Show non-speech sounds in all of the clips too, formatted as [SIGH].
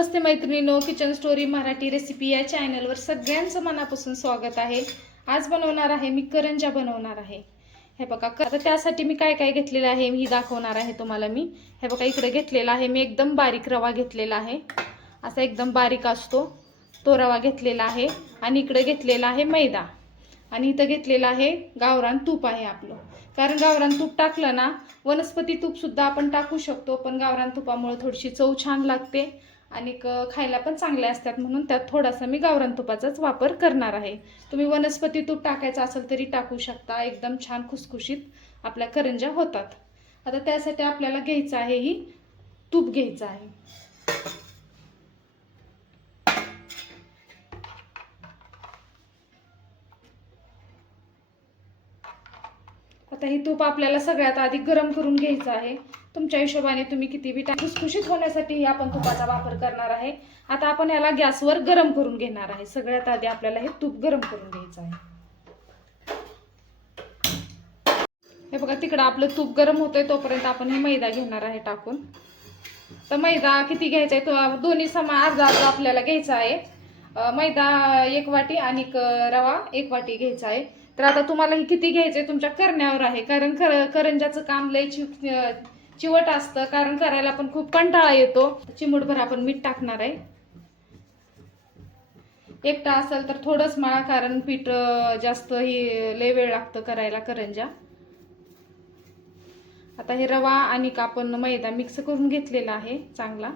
नमस्ते मैत्रिणीनो kitchen story Marathi recipe या चॅनलवर सगळ्यांचं मनापासून स्वागत आहे. आज बनवणार आहे मी करंजा बनवणार आहे. हे बघा तर त्यासाठी मी काय काय घेतलेलं आहे ही दाखवणार आहे तुम्हाला मी. हे बघा इकडे घेतलेला आहे मी एकदम बारीक रवा घेतलेला आहे. असा एकदम बारीक असतो. तो रवा घेतलेला आहे आणि इकडे घेतलेला आहे मैदा. आणि इथं घेतलेलं आहे गावरान तूप आहे आपलं. कारण गावरान तूप टाकलं ना वनस्पती तूपसुद्धा आपण टाकू शकतो पण गावरान तुपामुळे थोडीशी चव छान लागते. आणि खायला पण चांगल्या असतात म्हणून त्यात थोडासा मी गावरान तुपाचाच वापर करणार आहे. तुम्ही वनस्पती तूप टाकायचं असेल तरी टाकू शकता. एकदम छान खुसखुशीत आपल्या करंज्या होतात. आता त्यासाठी आपल्याला घ्यायचं आहे ही तूप घ्यायचं आहे. आता ही तूप आपल्याला सगळ्यात आधी गरम करून घ्यायचं आहे. तुमच्या हिशोबाने तुम्ही किती बी टाक- खुसखुशीत होण्यासाठी ही आपण तुपाचा वापर करणार आहे. आता आपण याला गॅसवर गरम करून घेणार आहे. सगळ्यात आधी आपल्याला हे तूप गरम करून घ्यायचं आहे. हे बघा तिकडं आपलं तूप गरम होतंय तोपर्यंत आपण हे मैदा घेणार आहे टाकून. तर मैदा किती घ्यायचा आहे? तो दोन्ही समा अर्धा अर्धा आपल्याला घ्यायचा आहे. मैदा एक वाटी आणि रवा एक वाटी घ्यायचा आहे. तर आता तुम्हाला हे किती घ्यायचे तुमच्या करण्यावर आहे. कारण कर करंजाचं काम लय चि चिवट असतं. कारण करायला पण खूप कंटाळा येतो. चिमूटभर आपण मीठ टाकणार आहे. एकटा असेल तर थोडंच मळा कारण पीठ जास्त ही लय वेळ लागतं करायला करंजा आता हे रवा आणि आपण मैदा मिक्स करून घेतलेला आहे चांगला.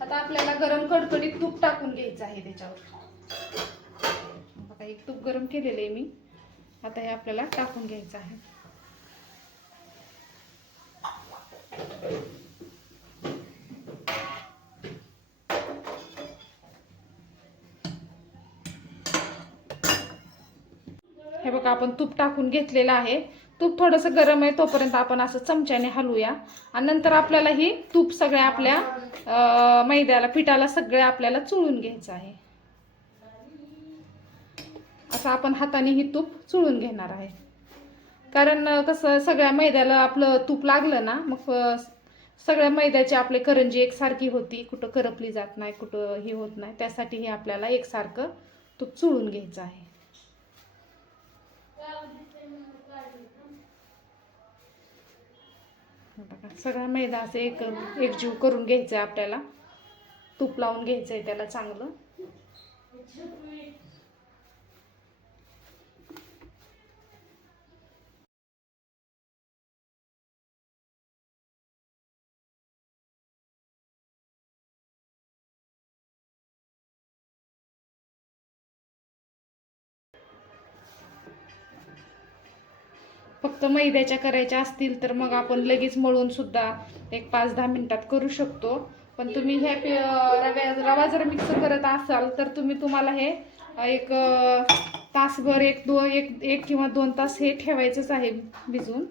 आता आपल्याला गरम कडकडीत तूप टाकून घ्यायचं आहे त्याच्यावर. आता एक तूप गरम केलेलं आहे मी. आता हे आपल्याला टाकून घ्यायचं आहे. हे बघा आपण तूप टाकून घेतलेलं आहे. तूप थोडंसं गरम आहे तोपर्यंत आपण असं चमच्याने हलवूया. आणि नंतर आपल्याला ही तूप सगळ्या आपल्या मैद्याला पिठाला सगळ्या आपल्याला चुळून घ्यायचं आहे. असं आपण हाताने ही तूप चुळून घेणार आहे. कारण कसं सगळ्या मैद्याला आपलं तूप लागलं ना मग सगळ्या मैद्याची आपली करंजी एकसारखी होती. कुठं करपली जात नाही कुठं ही होत नाही. त्यासाठी हे आपल्याला एकसारखं तूप चुळून घ्यायचं आहे. बघा सगळा मैदा असं एक एकजीव करून घ्यायचं आहे आपल्याला. तूप लावून घ्यायचं आहे त्याला चांगलं. फक्त मैद्याच्या करायच्या असतील तर मग आपण लगेच मळून सुद्धा एक पाच दहा मिनिटात करू शकतो. पण तुम्ही हे रव्या रवा जर मिक्स करत असाल तर तुम्ही तुम्हाला हे एक तासभर एक दो एक एक किंवा दोन तास हे ठेवायचंच आहे भिजून.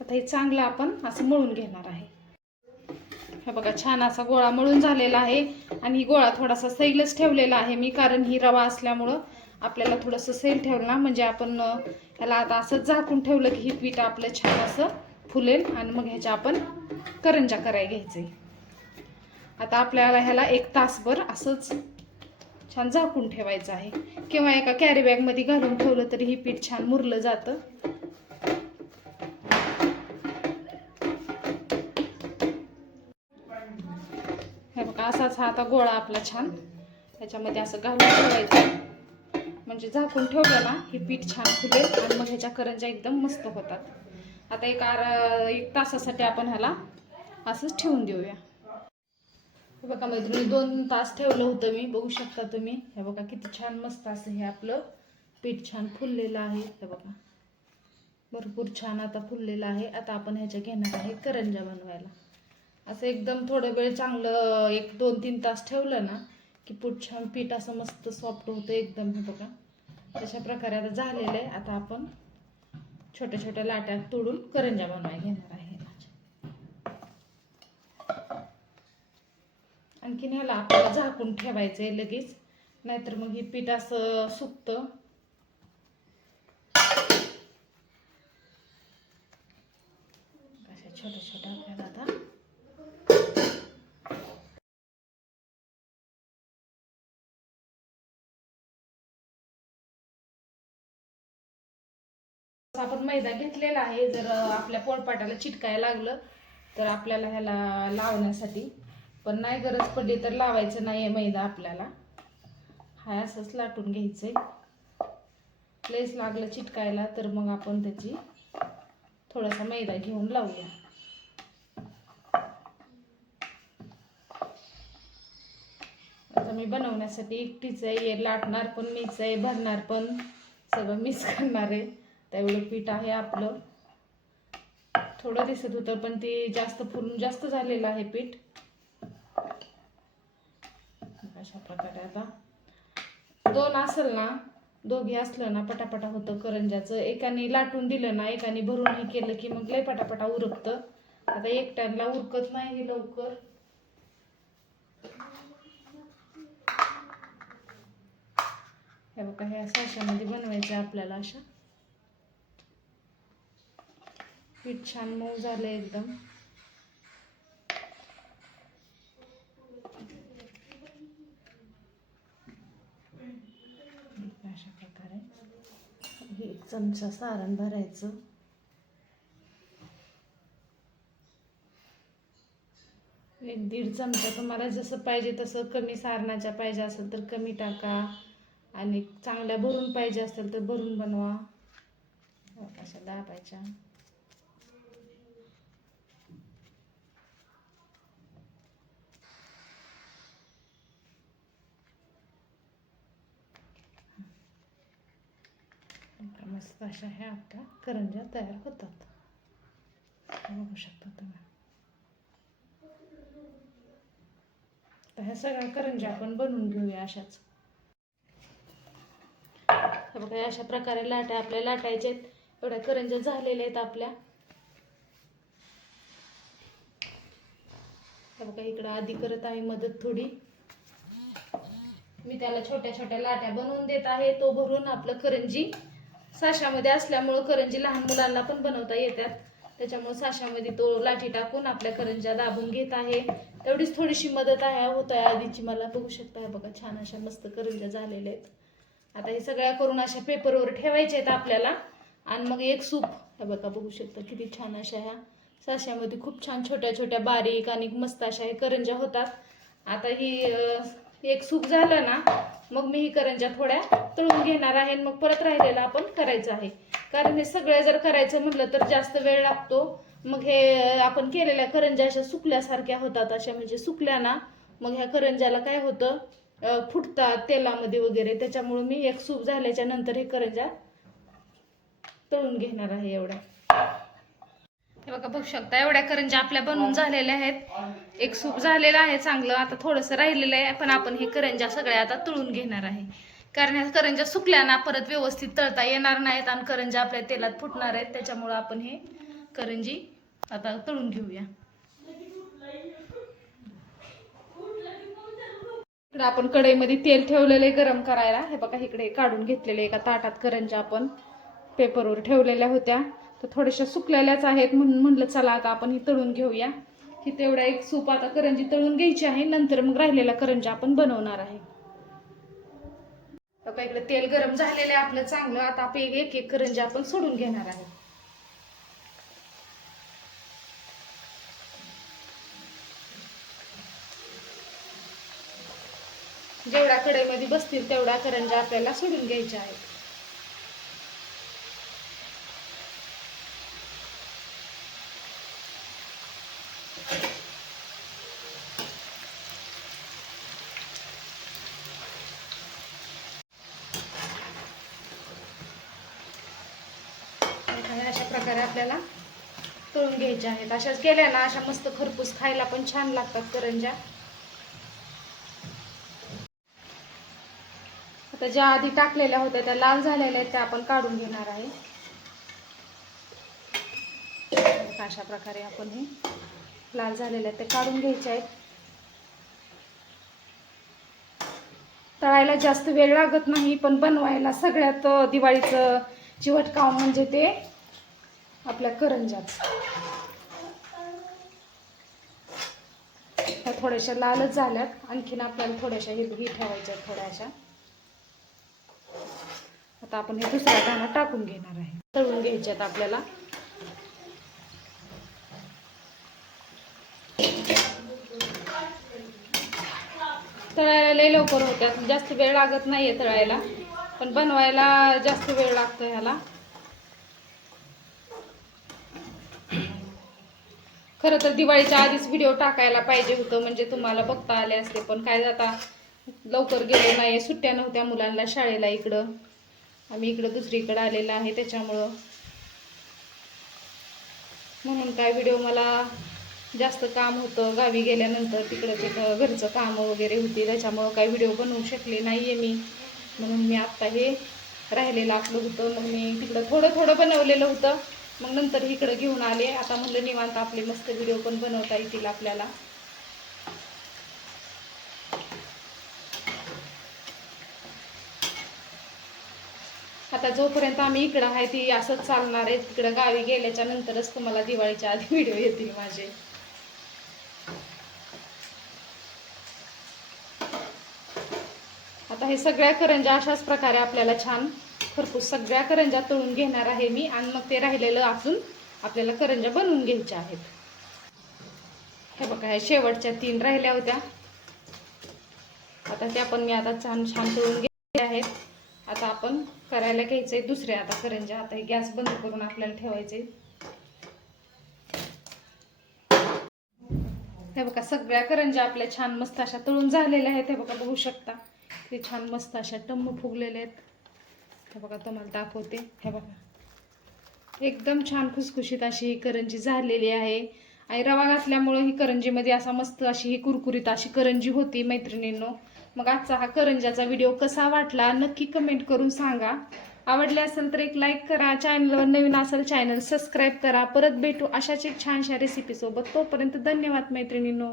आता हे चांगलं आपण असं मळून घेणार आहे. हे बघा छान असा गोळा मळून झालेला आहे आणि ही गोळा थोडासा सैलच ठेवलेला आहे मी कारण ही रवा असल्यामुळं आपल्याला थोडंसं सैल ठेवला ना म्हणजे आपण ह्याला आता असं झाकून ठेवलं की ही पीठ आपलं छान असं फुलेल आणि मग ह्याच्या आपण करंजा कराय घ्यायचे आता आपल्याला ह्याला एक तासभर असंच छान झाकून ठेवायचं आहे. किंवा एका कॅरी बॅगमध्ये घालून ठेवलं तरी ही पीठ छान मुरलं जातं. हे बघा असाच हा आता गोळा आपला छान. त्याच्यामध्ये असं घालून ठेवायचं. म्हणजे झाकून ठेवलं ना हे पीठ छान फुलेल आणि मग ह्याच्या करंजा एकदम मस्त होतात. आता एक आर एक तासासाठी आपण ह्याला असंच ठेवून देऊया. हे बघा मैत्रिणी दोन तास ठेवलं होतं मी. बघू शकता तुम्ही. हे बघा किती छान मस्त असं हे आपलं पीठ छान फुललेलं आहे. हे बघा. भरपूर छान आता फुललेलं आहे. आता आपण ह्याच्या घेणार आहे करंजा बनवायला. असं एकदम थोडं वेळ चांगलं एक दोन तीन तास ठेवलं ना की पीठ छान पीठ असं मस्त सॉफ्ट होतं एकदम हे बघा. तशा प्रकारे आता झालेलं आहे. आता आपण छोट्या छोट्या लाट्यात तोडून करंजा बनवायला घेणार आहे. आणखीन ह्याला आपल्याला झाकून ठेवायचं आहे लगेच. नाहीतर मग हे पीठ असं सुकतं. अशा छोट्या छोट्या आपल्याला आता मैदा घेतलेला आहे. जर आपल्या पोळपाटाला चिटकायला लागलं तर आपल्याला ह्याला लावण्यासाठी. पण नाही गरज पडली तर लावायचं नाही आहे मैदा आपल्याला. हा असंच लाटून घ्यायचं आहे लेस लागलं चिटकायला तर मग आपण त्याची थोडासा मैदा घेऊन लावूया. आता मी बनवण्यासाठी एकटीच आहे लाटणार पण मीच आहे भरणार पण. सगळं मिस करणार आहे. त्यावेळी पीठ आहे आपलं. थोडं दिसत होतं पण ते जास्त फुलून जास्त झालेलं आहे पीठ. अशा प्रकारे आता. दोन असेल ना दोघे असलं ना पटापटा होतं करंजाचं एकाने लाटून दिलं ना एकाने भरून हे केलं की मग लय पटापटा उरकतं. आता एकट्याला उरकत नाही हे लवकर. हे बघा हे असं अशामध्ये बनवायचं आपल्याला अशा. पीठ छान मऊ झालं एकदम. अशा प्रकारे. हे एक चमचा सारण भरायचं. एक दीड चमचा तुम्हाला जसं पाहिजे तसं कमी सारणाच्या पाहिजे असेल तर कमी टाका. आणि चांगल्या भरून पाहिजे असेल तर भरून बनवा. अशा दाबायच्या आता मस्त अशा ह्या आपल्या करंज्या तयार होतात. बघू शकता तुम्ही. तर ह्या सगळ्या करंज्या आपण बनवून घेऊया अशाच. बघा अशा प्रकारे लाट्या आपल्या लाटायच्या आहेत. एवढ्या करंज्या झालेल्या आहेत आपल्या. बघा इकडं आधी करत आहे मदत थोडी. मी त्याला छोट्या छोट्या लाट्या बनवून देत आहे. तो भरून आपलं करंजी साशामध्ये असल्यामुळं करंजी लहान मुलांना पण बनवता येतात. त्याच्यामुळे साशामध्ये तो लाठी टाकून आपल्या करंज्या दाबून घेत आहे. तेवढीच थोडीशी मदत आहे होत आहे आधीची. मला बघू शकता हे बघा छान अशा मस्त करंज्या झालेल्या आहेत. आता हे सगळ्या करून अशा पेपरवर ठेवायच्या आहेत आपल्याला. आणि मग एक सूप हे बघा बघू शकता किती छान अशा ह्या. साश्यामध्ये खूप छान छोट्या छोट्या बारीक आणि मस्त अशा हे करंज्या होतात. आता ही एक सूप झालं ना मग मी ही करंज्या थोड्या तळून घेणार आहे आणि मग परत राहिलेला आपण करायचं आहे. कारण हे सगळे जर करायचं म्हटलं तर जास्त वेळ लागतो. मग हे आपण केलेल्या करंज्या अशा सुकल्यासारख्या होतात अशा म्हणजे सुकल्या ना मग ह्या करंज्याला काय होतं? फुटतात तेलामध्ये वगैरे. त्याच्यामुळं मी एक सूप झाल्याच्यानंतर हे करंज्या तळून घेणार आहे एवढ्या हे बघा बघू शकता एवढ्या करंज्या आपल्या बनवून झालेल्या आहेत. एक सूप झालेलं आहे चांगलं आता थोडंसं राहिलेलं आहे पण आपण हे करंज्या सगळ्या आता तळून घेणार आहे. कारण ह्या करंज्या सुकल्या ना परत व्यवस्थित तळता येणार नाहीत आणि करंज्या आपल्या तेलात फुटणार आहेत त्याच्यामुळं आपण हे करंजी आता तळून घेऊया. इकडे आपण कढईमध्ये तेल ठेवलेलं आहे गरम करायला. हे बघा इकडे काढून घेतलेले एका ताटात करंज्या आपण. पेपरवर ठेवलेल्या होत्या. तर थोड्याशा सुकलेल्याच आहेत म्हणून म्हणलं चला आता आपण ही तळून घेऊया. की तेवढा एक सूप आता करंजी तळून घ्यायची आहे नंतर मग राहिलेला करंजा आपण बनवणार आहे. बघा इकडे तेल गरम झालेलं आहे आपलं चांगलं. आता आपण एक एक करंजा आपण सोडून घेणार आहे. जेवढ्या कढईमध्ये बसतील तेवढ्या करंजा आपल्याला सोडून घ्यायच्या आहेत. अशा प्रकारे आपल्याला तळून घ्यायच्या आहेत. अशाच केल्या ना अशा मस्त खरपूस खायला पण छान लागतात करंजा आता ज्या आधी टाकलेल्या होत्या त्या लाल झालेल्या आहेत त्या आपण काढून घेणार आहे. अशा प्रकारे आपण हे लाल झालेले आहेत ते काढून घ्यायचे आहेत. तळायला जास्त वेळ लागत नाही पण बनवायला सगळ्यात दिवाळीचं दिवाळीचं चिवटकाव म्हणजे ते आपल्या करंजात त्या थोड्याशा लालच झाल्यात आणखीन आपल्याला थोड्याशा ही ठेवायच्या आहेत थोड्याशा. आता आपण हे दुसऱ्या दाणा टाकून घेणार आहे. तळून घ्यायच्यात आपल्याला. तळायला लई लवकर होत्यात जास्त वेळ लागत नाही आहे तळायला. पण बनवायला जास्त वेळ लागतो ह्याला. खरं तर दिवाळीच्या आधीच व्हिडिओ टाकायला पाहिजे होतं म्हणजे तुम्हाला बघता आले असते. पण काय जाता लवकर गेलो नाही सुट्ट्या नव्हत्या मुलांना शाळेला इकडं. आम्ही इकडं दुसरीकडं आलेलं आहे त्याच्यामुळं. म्हणून काय व्हिडिओ मला जास्त काम होतं गावी गेल्यानंतर तिकडं ते घरचं कामं वगैरे होती त्याच्यामुळं काही व्हिडिओ बनवू शकले नाही आहे मी. म्हणून मी आत्ता हे राहिलेलं आपलं होतं मग मी तिकडं थोडं थोडं बनवलेलं होतं. मग नंतर इकडं घेऊन आले. आता म्हणलं निवांत आपले मस्त व्हिडिओ पण बनवता येतील आपल्याला. आता जोपर्यंत आम्ही इकडं आहे ती असंच चालणार आहे. तिकडं गावी गेल्याच्या नंतरच तुम्हाला दिवाळीच्या आधी [LAUGHS] व्हिडिओ येतील माझे. आता हे सगळ्या करंजा अशाच प्रकारे आपल्याला छान खरपूस सगळ्या करंजा तळून घेणार आहे मी आणि मग ते राहिलेलं अजून आपल्याला करंजा बनवून घ्यायच्या आहेत. हे बघा ह्या शेवटच्या तीन राहिल्या होत्या. आता त्या पण मी आता छान छान तळून घेतल्या आहेत. आता आपण करायला घ्यायचंय दुसऱ्या आता करंजा. आता हे गॅस बंद करून आपल्याला ठेवायचे हे बघा सगळ्या करंजा आपल्या छान मस्त अशा तळून झालेल्या आहेत. हे बघा बघू शकता. ते छान मस्त अशा टम्म फुगलेले आहेत. हे बघा तुम्हाला दाखवते. हे बघा. एकदम छान खुसखुशीत अशी ही करंजी झालेली आहे. आणि रवा घातल्यामुळं ही करंजीमध्ये असा मस्त अशी ही कुरकुरीत अशी करंजी होती मैत्रिणींनो. मग आजचा हा करंजाचा व्हिडिओ कसा वाटला नक्की कमेंट करून सांगा. आवडले असेल तर एक लाईक करा. चॅनलवर नवीन असेल चॅनल सबस्क्राईब करा. परत भेटू अशाच एक छानशा रेसिपीसोबत तोपर्यंत धन्यवाद मैत्रिणींनो.